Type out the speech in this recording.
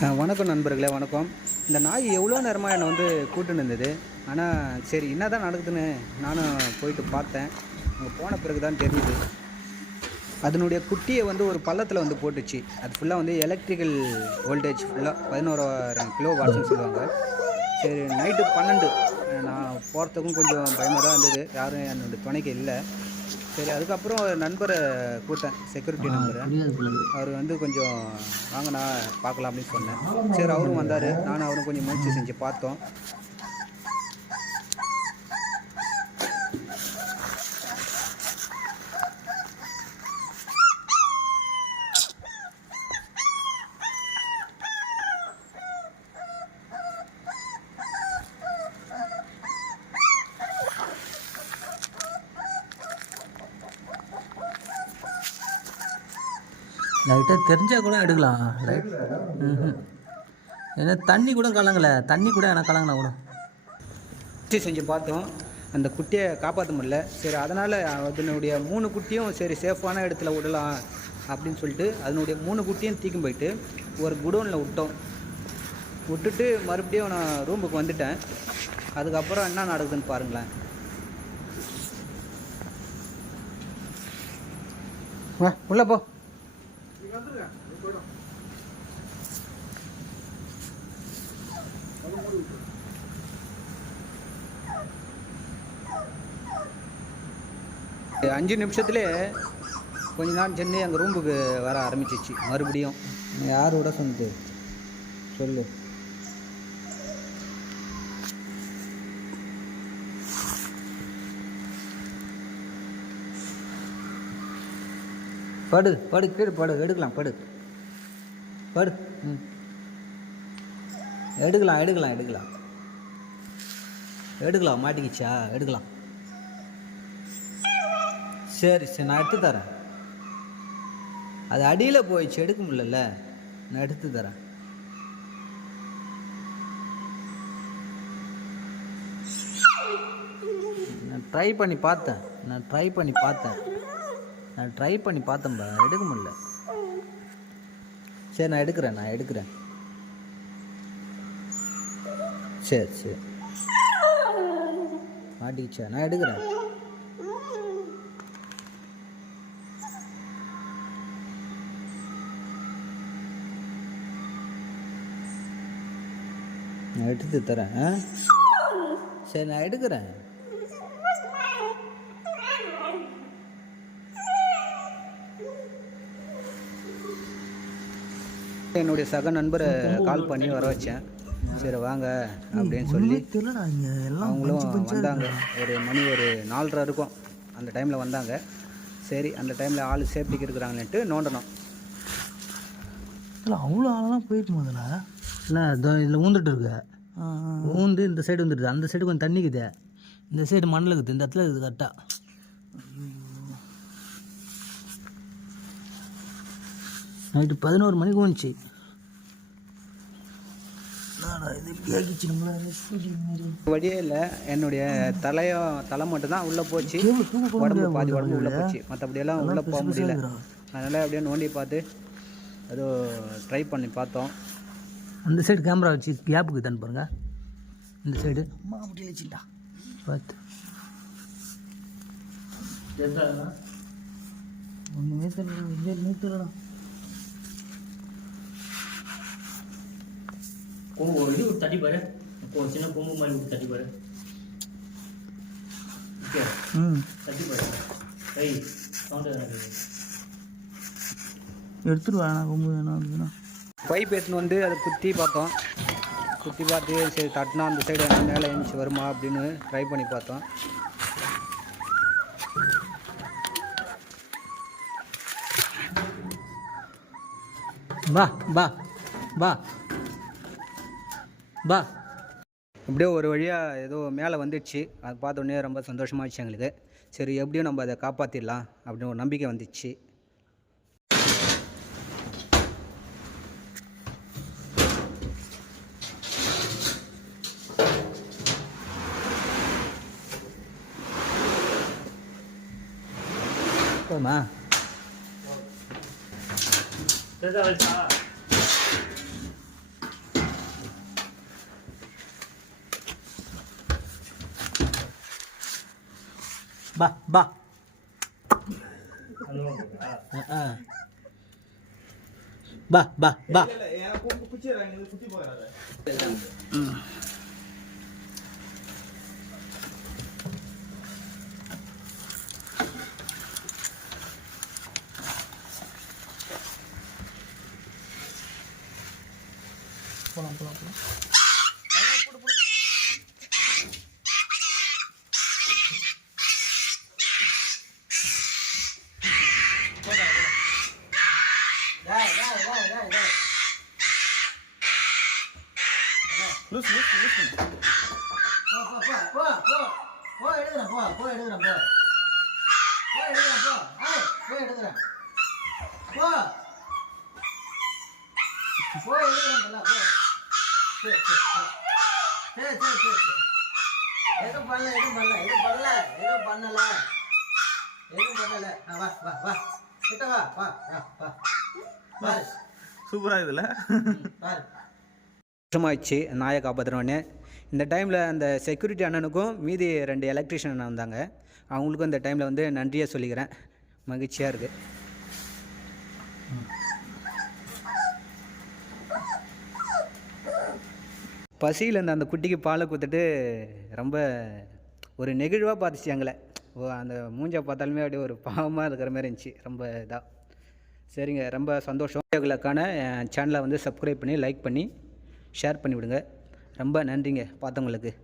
வணக்கம் நண்பர்களே வணக்கம். இந்த நாய் எவ்வளோ நேரமாக என்னை வந்து கூட்டுன்னு இருந்தது? ஆனால் சரி என்ன தான் நடக்குதுன்னு நானும் போயிட்டு பார்த்தேன். அங்கே போன பிறகு தான் தெரியுது அதனுடைய குட்டியை வந்து ஒரு பள்ளத்தில் வந்து போட்டுச்சு. அது ஃபுல்லாக வந்து எலக்ட்ரிக்கல் வோல்டேஜ் ஃபுல்லாக பதினோராயிரம் கிலோ வாட்ஸ்னு சொல்லுவாங்க. சரி நைட்டு பன்னெண்டு. நான் போகிறதுக்கும் கொஞ்சம் பயமாக தான் இருந்தது. யாரும் என்னோடய துணைக்கு இல்லை. சரி அதுக்கப்புறம் நண்பரை கூட்டேன் செக்யூரிட்டி நம்பரை அவர் வந்து கொஞ்சம் வாங்கண்ணா பார்க்கலாம் அப்படின்னு சொன்னேன். சரி அவரும் வந்தார். நானும் அவரும் கொஞ்சம் முயற்சி செஞ்சு பார்த்தோம். லைட்டாக தெரிஞ்சால் கூட எடுக்கலாம். லைட் ம் ஏன்னா தண்ணி கூட கலங்கலை. தண்ணி கூட எனக்கு கலங்கினா கூட. குட்டி செஞ்சு பார்த்தோம். அந்த குட்டியை காப்பாற்ற முடியல. சரி அதனால் அதனுடைய மூணு குட்டியும் சரி சேஃபான இடத்துல விடலாம் அப்படின்னு சொல்லிட்டு அதனுடைய மூணு குட்டியும் தீக்கும் போயிட்டு ஒரு குடோனில் விட்டோம். விட்டுட்டு மறுபடியும் நான் ரூமுக்கு வந்துட்டேன். அதுக்கப்புறம் என்ன நடக்குதுன்னு பாருங்களேன். வா உள்ளே போ. அஞ்சு நிமிஷத்துலே கொஞ்ச நாள் சென்று எங்கள் ரூமுக்கு வர ஆரம்பிச்சிச்சு. மறுபடியும் யார் விட சொன்னது? சொல்லு. படு படு கீழே படு எடுக்கலாம் படு. படு ம். எடுக்கலாம் எடுக்கலாம் எடுக்கலாம். எடுக்கலாம் மாட்டிக்கிச்சா? எடுக்கலாம். சரி சரி நான் எடுத்து தரேன். அது அடியில் போயிடுச்சு எடுக்க முடியல நான் எடுத்து தரேன். நான் ட்ரை பண்ணி பார்த்தேன். நான் ட்ரை பண்ணி பார்த்தேன். நான் ட்ரை பண்ணி பார்த்தேன்பா எடுக்க முடியல. சரி நான் எடுக்கிறேன் நான் எடுக்கிறேன். சரி சரி. மாட்டிக்கிச்சா? நான் எடுக்கிறேன். நான் எடுத்து தரேன் ஆ? சரி நான் எடுக்கிறேன். என்னுடைய சக நண்பரை கால் பண்ணி வர வச்சேன். சரி வாங்க அப்படின்னு சொல்லி அவங்களும் வந்தாங்க. ஒரு மணி ஒரு நாலரை இருக்கும். அந்த டைமில் வந்தாங்க. சரி அந்த டைமில் ஆள் சேஃப்டிக்கு இருக்கிறாங்களேன்ட்டு நோண்டணும். இல்லை அவ்வளோ ஆளெல்லாம் போயிட்டு முதல்ல? இல்லை இதோ இதில் ஊந்துட்டு இருக்கு. ஊந்து இந்த சைடு வந்துடுது அந்த சைடு கொஞ்சம் தண்ணிக்குது. இந்த சைடு மண்ணில் இருக்குது. இந்த இடத்துல இருக்குது கரெக்டாக நைட்டு பதினோரு மணிக்கு வந்துச்சு வழியே இல்லை. என்னுடைய தலையும் தலை மட்டும் தான் உள்ளே போச்சு. உடம்பு பாதி உடம்பு உள்ளே போச்சு. மற்றபடியெல்லாம் உள்ளே போக முடியல. அதனால் அப்படியே நோண்டி பார்த்து ஏதோ ட்ரை பண்ணி பார்த்தோம். அந்த சைடு கேமரா வச்சு கேப்புக்கு தான் பாருங்க. இந்த சைடு அம்மா அப்படி வச்சுட்டா. பார்த்து. ஒன்றுமே தெரியல எங்கேயுமே தெரியலடா கொம்பு ஒரு இது தட்டி பாரு ஒரு சின்ன கொம்பு மாதிரி ஒரு தட்டி பாரு ஓகே ம் தட்டி பாரு ஏய் சவுண்டு எடுத்துட்டு வேணாம் கொம்பு வேணாம் அப்படின்னா பைப் எடுத்துன்னு வந்து அதை குத்தி பார்த்தோம் குத்தி பார்த்து சரி தட்டினா அந்த சைடு மேலே எழுந்துச்சு வருமா அப்படின்னு ட்ரை பண்ணி பார்த்தோம் பா பா பா பா. அப்படியே ஒரு வழியாக ஏதோ மேலே வந்துடுச்சு. அது பார்த்த உடனே ரொம்ப சந்தோஷமாகிடுச்சு எங்களுக்கு. சரி எப்படியும் நம்ம அதை காப்பாற்றிடலாம் அப்படின்னு ஒரு நம்பிக்கை வந்துச்சு. போதுமா பா பா அந்த மாதிரி இருக்கா? ஆ, ஆ. பா பா பா ம். போலாம் போலாம் போலாம் போ போ போ போ போ போ எடுக்கிறேன் போ போ எடுக்கிறேன் போ போ எடுக்கிறேன் போ ஏய் போ எடுக்கிறேன் போ போ எடுக்கிறேன் போ சரி சரி சரி சரி சரி எதுவும் பண்ணல எதுவும் பண்ணல எதுவும் பண்ணல எதுவும் பண்ணல எதுவும் பண்ணல ஆ, வா வா வா கிட்ட வா வா வா வா பாரு சூப்பராக இதில் பாரு. வருஷமாயிடுச்சு நாயை காப்பாற்றுறோன்னு இந்த டைமில் அந்த செக்யூரிட்டி அண்ணனுக்கும் மீதி ரெண்டு எலக்ட்ரிஷியன் அண்ணன் வந்தாங்க. அவங்களுக்கும் இந்த டைமில் வந்து நன்றியாக சொல்லிக்கிறேன். மகிழ்ச்சியாக இருக்குது பசியில் இருந்த அந்த குட்டிக்கு பாலை கொடுத்துட்டு ரொம்ப ஒரு நெகிழ்வாக பார்த்துச்சு எங்களை. ஓ அந்த மூஞ்சை பார்த்தாலுமே அப்படியே ஒரு பாவமாக இருக்கிற மாதிரி இருந்துச்சு. ரொம்ப இதாக சரிங்க ரொம்ப சந்தோஷம். வீடியோக்களுக்கான சேனலை வந்து சப்ஸ்கிரைப் பண்ணி லைக் பண்ணி ஷேர் பண்ணிவிடுங்க. ரொம்ப நன்றிங்க. பார்த்தவங்களுக்கு.